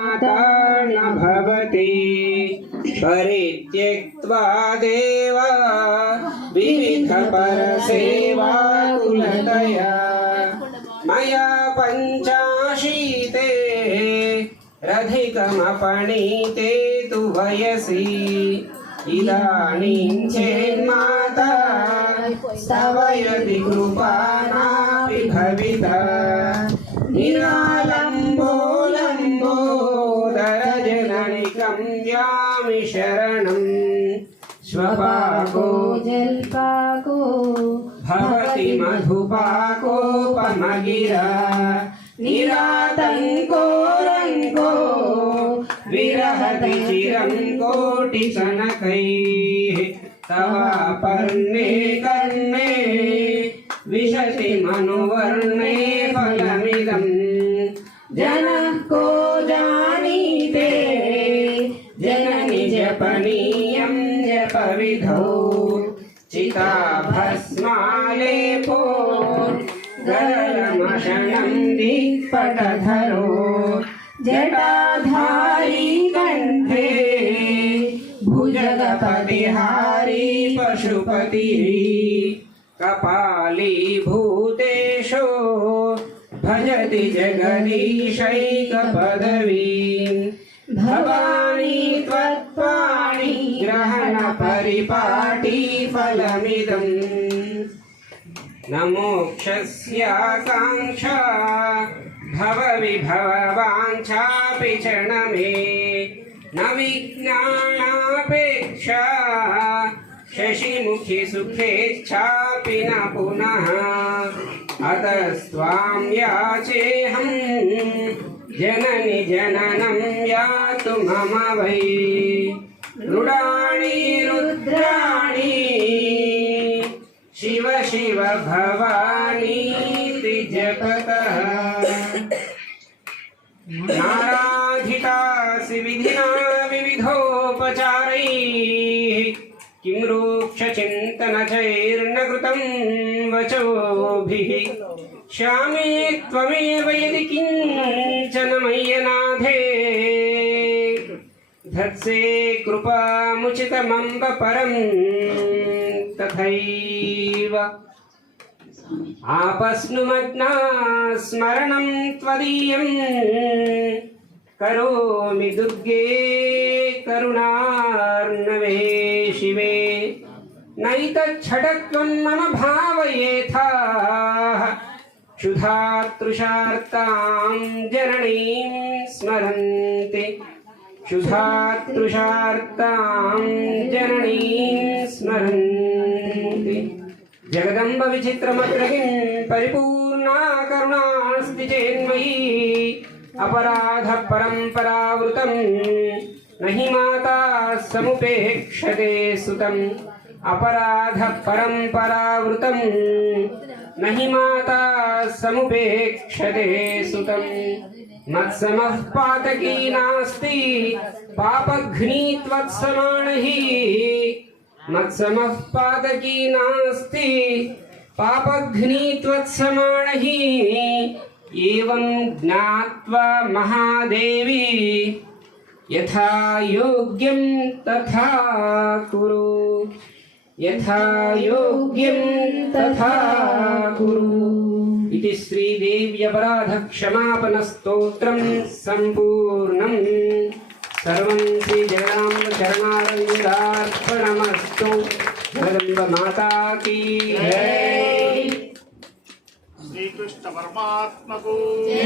न भवति परित्यक्त्वा देवा विविधपरसेवा कुलतया मया पञ्चाशीते रधिकमपणीते तु वयसि इदानीं चेन्माता स्तवयति कृपानापि भविता निरालम्बोलम्बोदरजननिकं यामि शरणं स्वपाको जल्पाको भवति मधुपाकोपमगिरा निरातङ्को रङ्को विरहति चिरं कोटिकनकैः तवापर्णे कर्णे विशति मनुवर्णे फलमिदं जनः को जानीते जननि जपनीयं जपविधौ चिताभस्मालेपो गरलमशनं दिक्पटधरो जटाधारी कंठे भुजगपतिहारी पशुपतिः कपाली भूतेशो भजति जगदीशैकपदवीं भवानी त्वत्पाणि ग्रहण परिपाटी फलमिदम् न मोक्षस्याकाङ्क्षा भवविभववाञ्छापि च न मे न विज्ञानापेक्षा शशिमुखि सुखेच्छापि न पुनः अतस्त्वां याचेऽहं जननि जननं यातु मम वै रुडाणि रुद्राणि शिव शिव भवानीति जपतः नाराधितासि विधिना विविधोपचारैः किं रूक्षचिन्तनचैर्न कृतं वचोभिः श्यामे त्वमेव यदि किञ्चन मय्यनाथे धत्से कृपामुचितमम्ब परं तथैव आपस्नुमग्ना स्मरणं त्वदीयं करोमि दुर्गे करुणार्णवे शिवे नैतच्छटत्वं मम भावयेथाः क्षुधातृषार्तां जननीं स्मरन्ति क्षुधातृषार्तां जननीं स्मरन्ति जगदम्ब विचित्रमग्रहिं परिपूर्णा करुणास्ति चेन्मयी अपराध परंपरावृतं नहि माता समुपेक्षते सुतम् अपराध परंपरावृतं नहि माता समुपेक्षते सुतम् मत्समः पातकी नास्ति पापघ्नी त्वत्समानहि मत्समः पातकी नास्ति पापघ्नी त्वत्समानहि एवं ज्ञात्वा महादेवी यथा योग्यं तथा कुरु यथा योग्यं तथा कुरु इति श्रीदेवी अपराध क्षमापन स्तोत्रं संपूर्णं सर्वं श्री जगदाम्ब चरणारविन्दार्पणमस्तु जगदम्ब माता की जय श्री कृष्ण परमात्मा को जय।